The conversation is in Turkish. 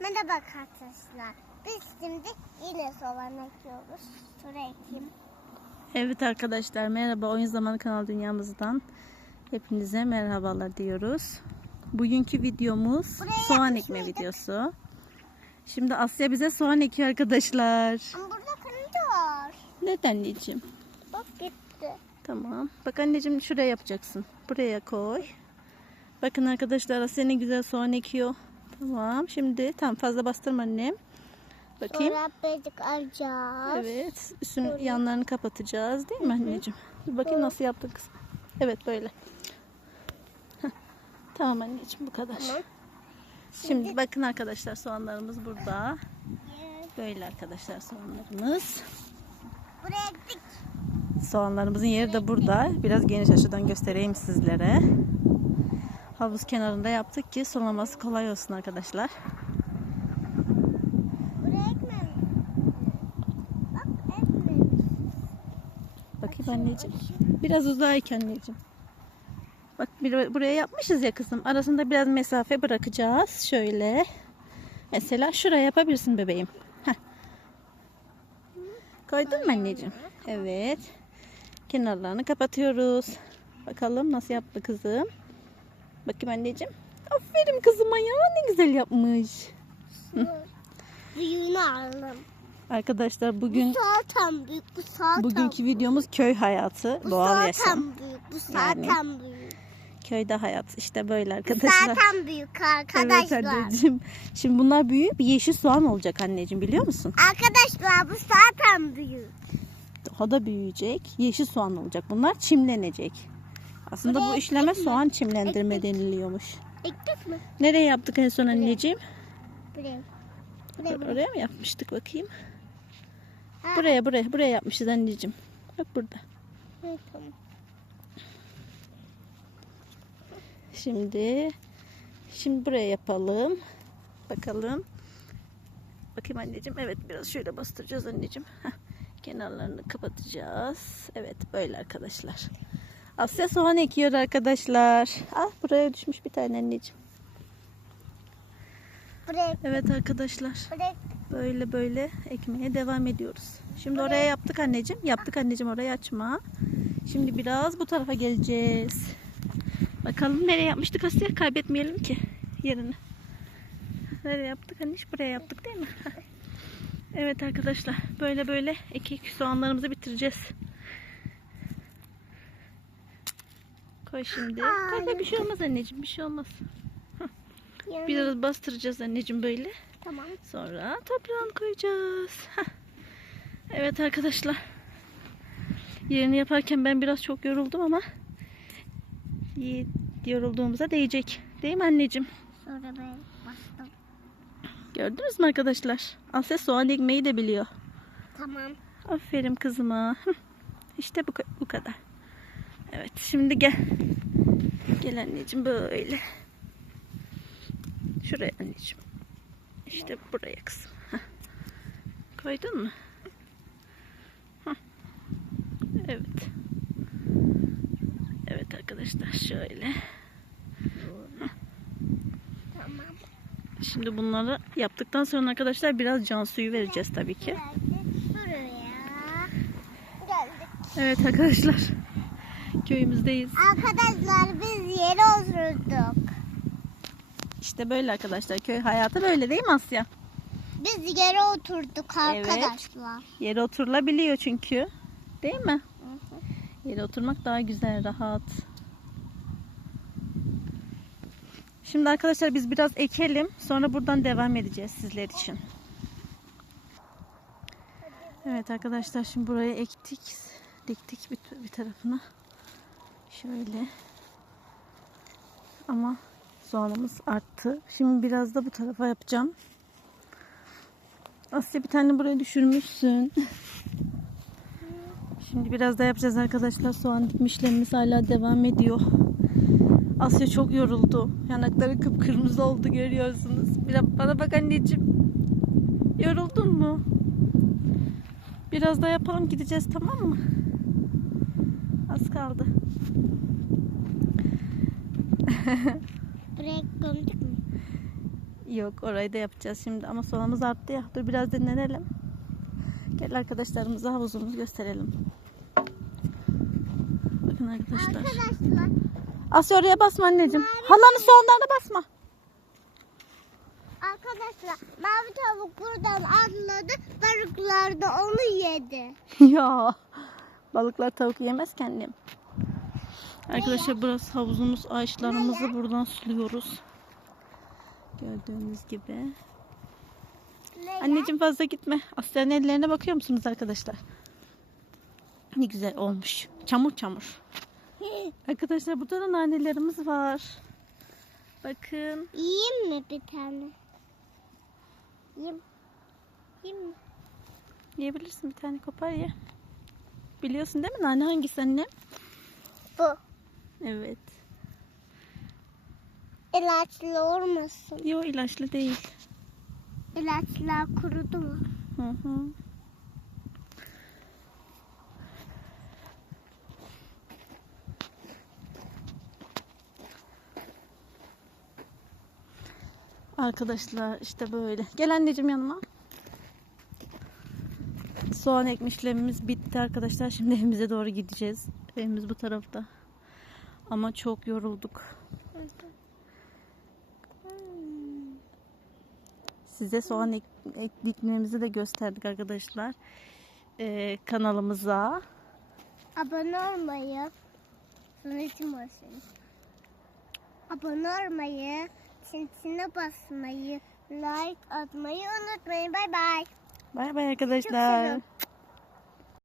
Merhaba arkadaşlar. Biz şimdi yine soğan ekiyoruz. Şuraya ekeyim. Evet arkadaşlar merhaba Oyun Zamanı Kanal Dünyamızdan hepinize merhabalar diyoruz. Bugünkü videomuz Buraya soğan ekme videosu. Şimdi Asya bize soğan ekiyor arkadaşlar. Ama burada kırınca var. Neden anneciğim? Bak gitti. Tamam. Bak anneciğim şuraya yapacaksın. Buraya koy. Bakın arkadaşlar Asya ne güzel soğan ekiyor. Tamam. Şimdi tam fazla bastırma annem. Bakayım. Sonra alacağız. Evet. Üstünü yanlarını kapatacağız değil mi anneciğim? Bir bakayım nasıl yaptık kız. Evet böyle. Heh. Tamam anneciğim bu kadar. Tamam. Şimdi bakın arkadaşlar soğanlarımız burada. Böyle arkadaşlar soğanlarımız. Buraya gittik. Soğanlarımızın yeri de burada. Biraz geniş açıdan göstereyim sizlere. Havuz kenarında yaptık ki sulaması kolay olsun arkadaşlar. Bakayım anneciğim. Biraz uzağa ek anneciğim. Bak bir- buraya yapmışız ya kızım. Arasında biraz mesafe bırakacağız. Şöyle. Mesela şuraya yapabilirsin bebeğim. Heh. Koydun mu anneciğim? Evet. Kenarlarını kapatıyoruz. Bakalım nasıl yaptı kızım. Bakayım anneciğim. Aferin kızıma ya ne güzel yapmış. Büyüğünü aldım. Arkadaşlar bugün Bu zaten büyük. Bu zaten bugünkü videomuz köy hayatı, Bu doğal zaten yaşam. büyük. Bu Yani. zaten büyük. Köyde hayat işte böyle Bu arkadaşlar. zaten büyük Evet arkadaşlar. anneciğim. Şimdi bunlar büyüyüp yeşil soğan olacak anneciğim biliyor musun? Arkadaşlar bu zaten büyük. Daha da büyüyecek. Yeşil soğan olacak. Bunlar çimlenecek. Aslında bu Buraya işleme ektik mi? soğan çimlendirme Ektik. deniliyormuş. Ektik mi? Nereye yaptık en son anneciğim? Buraya. Buraya buraya. Oraya mı yapmıştık bakayım? Ha, Buraya buraya buraya yapmışız anneciğim. Bak burada. tamam. Şimdi şimdi buraya yapalım. Bakalım. Bakayım anneciğim. Evet biraz şöyle bastıracağız anneciğim. Heh. Kenarlarını kapatacağız. Evet böyle arkadaşlar. Asya soğan ekiyor arkadaşlar. Ah buraya düşmüş bir tane anneciğim. Buraya. Evet arkadaşlar. Buraya. Böyle böyle ekmeye devam ediyoruz. Şimdi oraya yaptık anneciğim. Yaptık anneciğim orayı açma. Şimdi biraz bu tarafa geleceğiz. Bakalım nereye yapmıştık Asya? Kaybetmeyelim ki yerini. Nereye yaptık anneş? Buraya yaptık değil mi? Evet arkadaşlar. Böyle böyle ekik soğanlarımızı bitireceğiz. Koy şimdi. Koy koy bir şey olmaz anneciğim. Bir şey olmaz. Biraz bastıracağız anneciğim böyle. Tamam. Sonra toprağını koyacağız. Evet arkadaşlar. Yerini yaparken ben biraz çok yoruldum ama yorulduğumuza değecek. Değil mi anneciğim? Sonra ben bastım. Gördünüz mü arkadaşlar? Asya soğan ekmeği de biliyor. Tamam. Aferin kızıma. İşte bu, bu kadar. Evet şimdi gel. Gel anneciğim böyle. Şuraya anneciğim. İşte buraya kızım. Heh. Koydun mu? Heh. Evet. Evet arkadaşlar şöyle. Tamam. Şimdi bunları yaptıktan sonra arkadaşlar biraz can suyu vereceğiz tabii ki. Evet arkadaşlar. Köyümüzdeyiz. Arkadaşlar biz yere oturduk. İşte böyle arkadaşlar. Köy hayatı böyle değil mi Asya? Biz yere oturduk Evet. arkadaşlar. Yere oturulabiliyor çünkü. Değil mi? Yere oturmak daha güzel, rahat. Şimdi arkadaşlar biz biraz ekelim. Sonra buradan devam edeceğiz sizler için. Evet arkadaşlar şimdi buraya ektik. Diktik bir, bir tarafına. Şöyle. Ama soğanımız arttı. Şimdi biraz da bu tarafa yapacağım. Asya bir tane buraya düşürmüşsün. Şimdi biraz da yapacağız arkadaşlar. Soğan dikme işlemimiz hala devam ediyor. Asya çok yoruldu. Yanakları kıpkırmızı oldu görüyorsunuz. Biraz bana bak anneciğim. Yoruldun mu? Biraz daha yapalım gideceğiz tamam mı? Az kaldı. Buraya gömdük mü? Yok orayı da yapacağız şimdi ama soğanımız arttı ya. Dur biraz dinlenelim. Gel arkadaşlarımıza havuzumuzu gösterelim. Bakın arkadaşlar. Arkadaşlar Asya oraya basma anneciğim. Halanın soğanlarına basma. Arkadaşlar mavi tavuk buradan atladı. Balıklar da onu yedi. ya balıklar tavuk yemez kendim. Arkadaşlar burası havuzumuz. Ağaçlarımızı buradan suluyoruz. Gördüğünüz gibi. Ne Anneciğim fazla gitme. Asya'nın ellerine bakıyor musunuz arkadaşlar? Ne güzel olmuş. Çamur çamur. Arkadaşlar burada da nanelerimiz var. Bakın. Yiyeyim mi bir tane? Yiyeyim. Yiyeyim mi? Yiyebilirsin bir tane kopar ye. Biliyorsun değil mi nane hangisi anne? Bu. Evet. İlaçlı olmasın. Yo ilaçlı değil. İlaçlar kurudu mu? Hı hı. Arkadaşlar işte böyle. Gel anneciğim yanıma. Soğan ekme işlemimiz bitti arkadaşlar. Şimdi evimize doğru gideceğiz. Evimiz bu tarafta. Ama çok yorulduk. Size soğan ek, ek- dikmemizi de gösterdik arkadaşlar. Ee, kanalımıza. Abone olmayı. Sonuçum olsun. Abone olmayı. Çintine basmayı. Like atmayı unutmayın. Bay bay. Bay bay arkadaşlar.